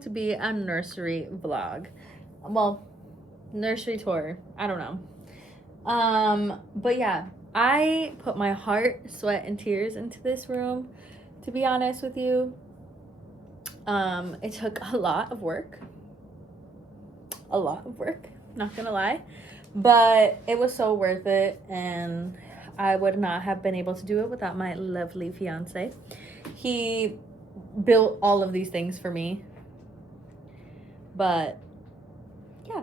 going to be a nursery vlog. Well, nursery tour. I don't know. But yeah, I put my heart, sweat, and tears into this room, to be honest with you. It took a lot of work. Not gonna lie. But it was so worth it, and I would not have been able to do it without my lovely fiance. He built all of these things for me. But yeah.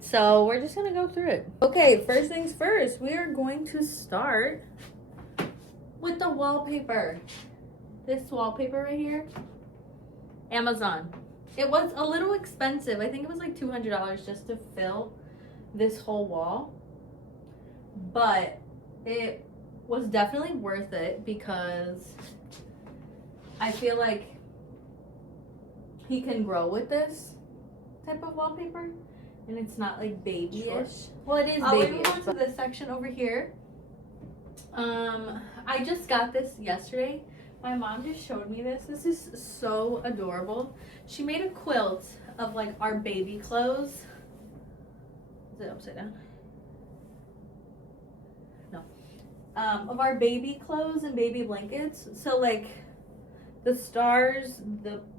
So we're just gonna go through it. Okay, first things first, we are going to start with the wallpaper. This wallpaper right here, Amazon. It was a little expensive. I think it was like $200 just to fill this whole wall, but it was definitely worth it because I feel like he can grow with this type of wallpaper, and it's not like babyish. Well, it is babyish. Move on to this section over here. I just got this yesterday. My mom just showed me this. This is so adorable. She made a quilt of like our baby clothes. Is it upside down? No. Of our baby clothes and baby blankets. So like the stars,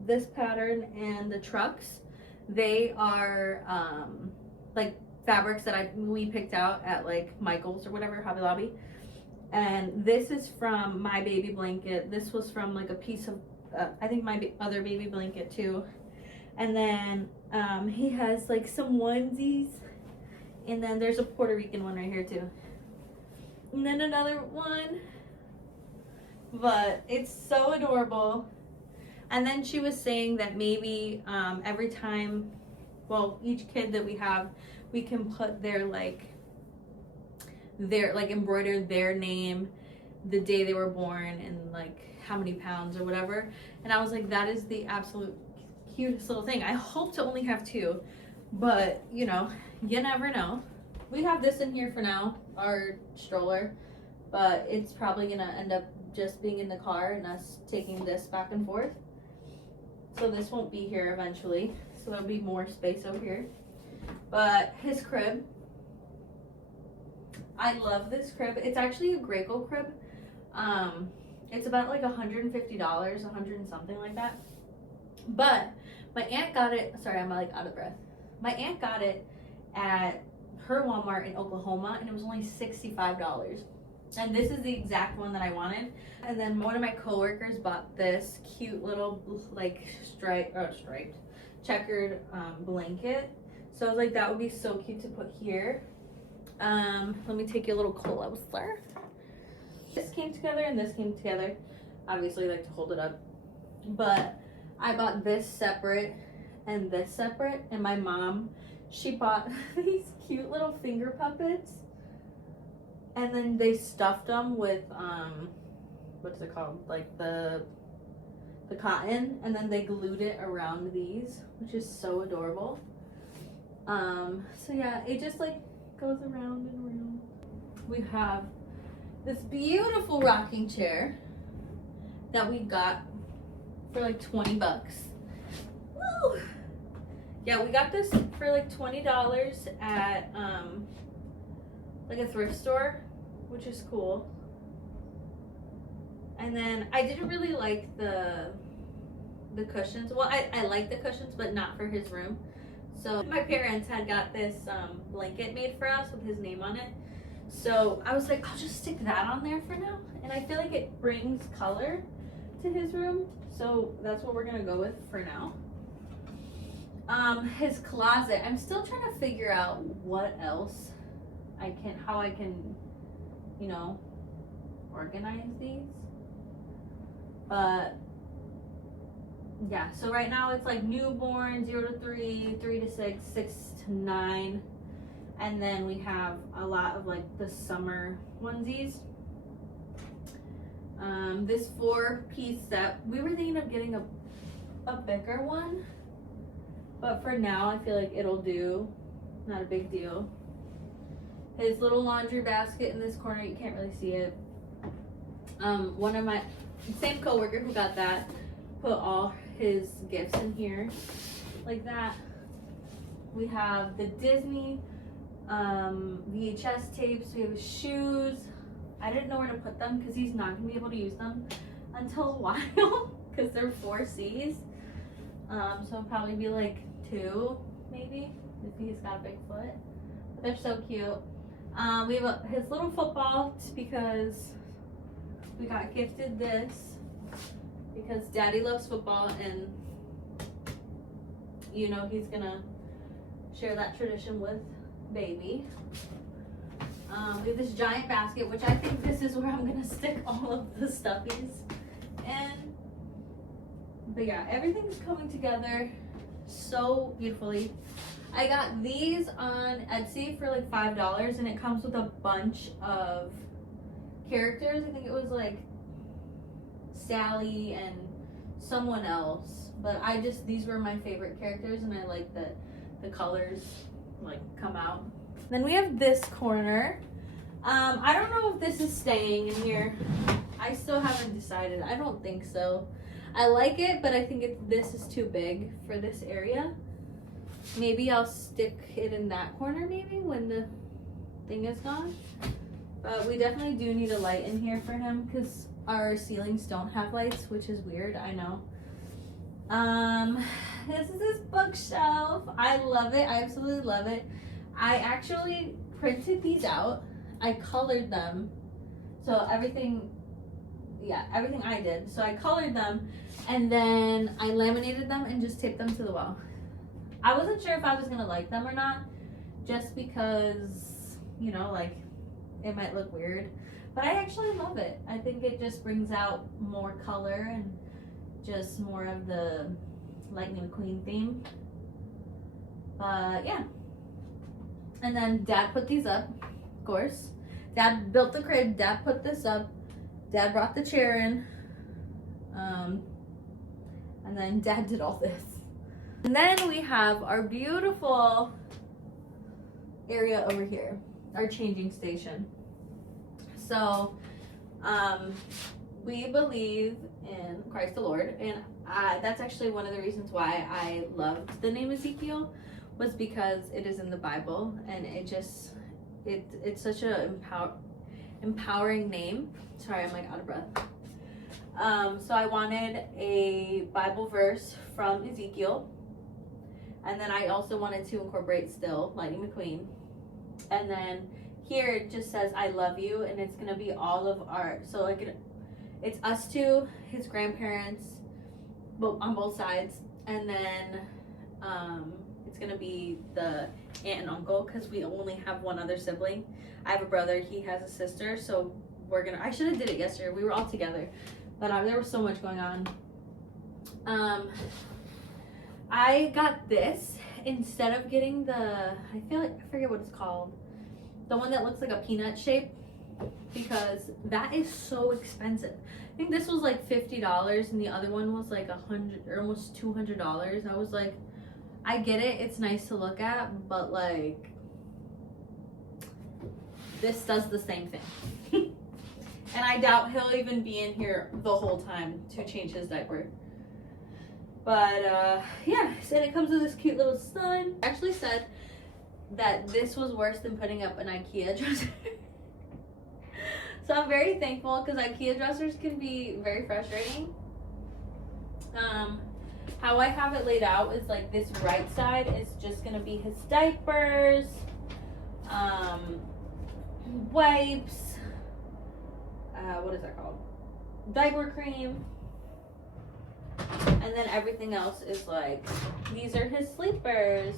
this pattern, and the trucks, they are like fabrics that we picked out at like Michael's or whatever, Hobby Lobby. And this is from my baby blanket. This was from like a piece of I think my other baby blanket too. And then he has like some onesies, and then there's a Puerto Rican one right here too, and then another one. But it's so adorable. And then she was saying that maybe every time, well, each kid that we have, we can put their embroider their name, the day they were born, and like how many pounds or whatever. And I was like, that is the absolute cutest little thing. I hope to only have 2, but you know, you never know. We have this in here for now, our stroller, but it's probably gonna end up just being in the car and us taking this back and forth. So this won't be here eventually, so there'll be more space over here. But his crib, I love this crib. It's actually a Graco crib. It's about like $150, 100 and something like that. But my aunt got it. Sorry, I'm like out of breath. My aunt got it at her Walmart in Oklahoma, and it was only $65. And this is the exact one that I wanted. And then one of my coworkers bought this cute little like striped checkered blanket. So I was like, that would be so cute to put here. Let me take you a little closer. This came together and this came together. Obviously, I like to hold it up. But I bought this separate and this separate. And my mom, she bought these cute little finger puppets. And then they stuffed them with, what's it called? Like the cotton. And then they glued it around these, which is so adorable. So yeah, it just like goes around and around. We have this beautiful rocking chair that we got for like 20 bucks. Woo! Yeah, we got this for like $20 at like a thrift store, which is cool. And then I didn't really like the cushions. Well, I like the cushions, but not for his room. So my parents had got this blanket made for us with his name on it. So I was like, I'll just stick that on there for now. And I feel like it brings color to his room. So that's what we're gonna go with for now. His closet, I'm still trying to figure out what else how I can, you know, organize these. But yeah, so right now it's like newborn, 0 to 3, 3 to 6, 6 to 9. And then we have a lot of like the summer onesies. This 4-piece set, we were thinking of getting a bigger one. But for now, I feel like it'll do. Not a big deal. His little laundry basket in this corner, you can't really see it. One of my same coworker who got that put all his gifts in here like that. We have the Disney VHS tapes. We have his shoes. I didn't know where to put them because he's not going to be able to use them until a while because they're 4Cs. So it'll probably be like 2 maybe if he's got a big foot. But they're so cute. We have his little football because we got gifted this because Daddy loves football and you know he's gonna share that tradition with baby. We have this giant basket, which I think this is where I'm gonna stick all of the stuffies in. But yeah, everything's coming together so beautifully. I got these on Etsy for like $5 and it comes with a bunch of characters. I think it was like Sally and someone else, but these were my favorite characters and I like that the colors like come out. Then we have this corner. I don't know if this is staying in here. I still haven't decided. I don't think so. I like it, but I think this is too big for this area. Maybe I'll stick it in that corner maybe when the thing is gone. But we definitely do need a light in here for him because our ceilings don't have lights, which is weird, I know. This is his bookshelf. I love it. I absolutely love it. I actually printed these out. I colored them. So everything I did. So I colored them and then I laminated them and just taped them to the wall. I wasn't sure if I was gonna like them or not, just because, you know, like it might look weird, but I actually love it. I think it just brings out more color and just more of the Lightning McQueen theme. But yeah. And then Dad put these up, of course. Dad built the crib, Dad put this up, Dad brought the chair in, and then Dad did all this. And then we have our beautiful area over here, our changing station. So, we believe in Christ the Lord, and that's actually one of the reasons why I loved the name Ezekiel, was because it is in the Bible, and it's such a empowering name. Sorry, I'm like out of breath. So I wanted a Bible verse from Ezekiel. And then I also wanted to incorporate still Lightning McQueen. And then here it just says I love you, and it's gonna be all of our, so like it's us two, his grandparents, on both sides, and then it's gonna be the aunt and uncle because we only have one other sibling. I have a brother, he has a sister, so I should have did it yesterday. We were all together, but there was so much going on. I got this instead of getting I forget what it's called. The one that looks like a peanut shape, because that is so expensive. I think this was like $50 and the other one was like $100 or almost $200. I was like, I get it, it's nice to look at, but like this does the same thing. And I doubt he'll even be in here the whole time to change his diaper. But yeah, and it comes with this cute little sun. I actually said that this was worse than putting up an IKEA dresser. So I'm very thankful because IKEA dressers can be very frustrating. How I have it laid out is like this right side is just gonna be his diapers, wipes, what is that called? Diaper cream. And then everything else is like, these are his sleepers.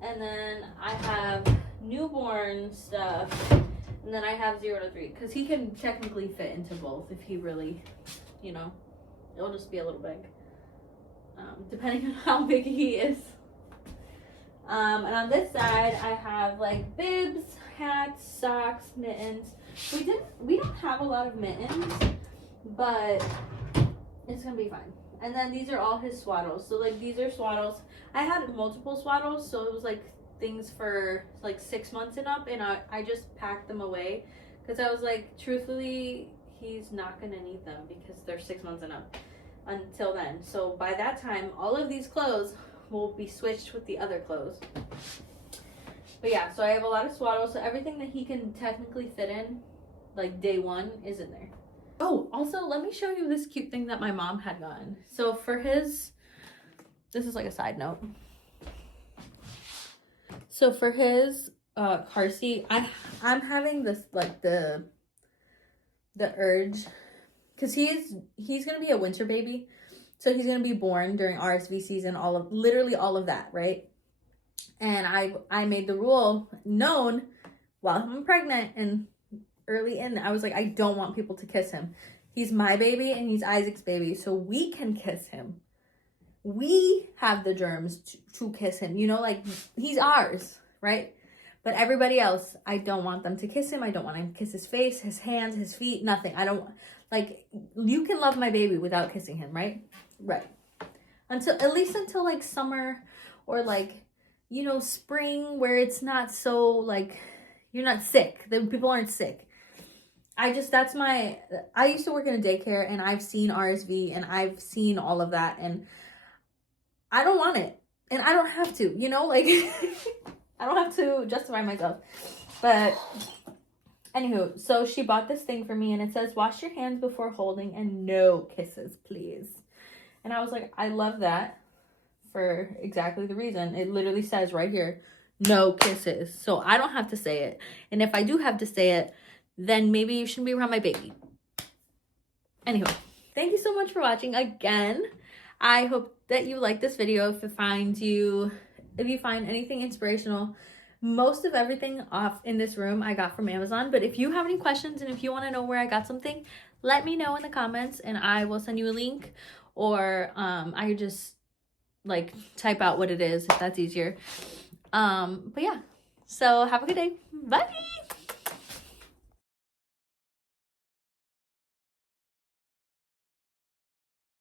And then I have newborn stuff. And then I have 0 to 3. Because he can technically fit into both if he really, you know, it'll just be a little big. Depending on how big he is. And on this side, I have like bibs, hats, socks, mittens. We don't have a lot of mittens, but it's gonna be fine. And then these are all his swaddles. So like these are swaddles. I had multiple swaddles, so it was like things for like 6 months and up, and I just packed them away because I was like, truthfully, he's not gonna need them because they're 6 months and up. until then. So by that time, all of these clothes will be switched with the other clothes. But yeah, so I have a lot of swaddles, so everything that he can technically fit in, like day one, is in there. Oh, also, let me show you this cute thing that my mom had gotten. So for his, this is like a side note. So for his car seat, I'm having this, like, the urge, because he's gonna be a winter baby, so he's gonna be born during RSV season, literally all of that, right? And I made the rule known while I'm pregnant and early in, I was like, I don't want people to kiss him. He's my baby and he's Isaac's baby, so we can kiss him. We have the germs to kiss him, you know, like, he's ours, right? But everybody else, I don't want them to kiss him. I don't want to kiss his face, his hands, his feet, nothing. I don't, like, you can love my baby without kissing him, right? Right. At least until like summer, or like, you know, spring, where it's not so, like, you're not sick. The people aren't sick. I used to work in a daycare, and I've seen RSV, and I've seen all of that, and I don't want it. And I don't have to, you know, like, I don't have to justify myself. But anywho, so she bought this thing for me, and it says, wash your hands before holding and no kisses, please. And I was like, I love that, for exactly the reason. It literally says right here, no kisses. So I don't have to say it. And if I do have to say it, then maybe you shouldn't be around my baby. Anyway, thank you so much for watching again. I hope that you like this video. If you find anything inspirational, most of everything off in this room I got from Amazon. But if you have any questions, and if you want to know where I got something, let me know in the comments, and I will send you a link, or I could just, like, type out what it is if that's easier. But yeah, so have a good day. Bye.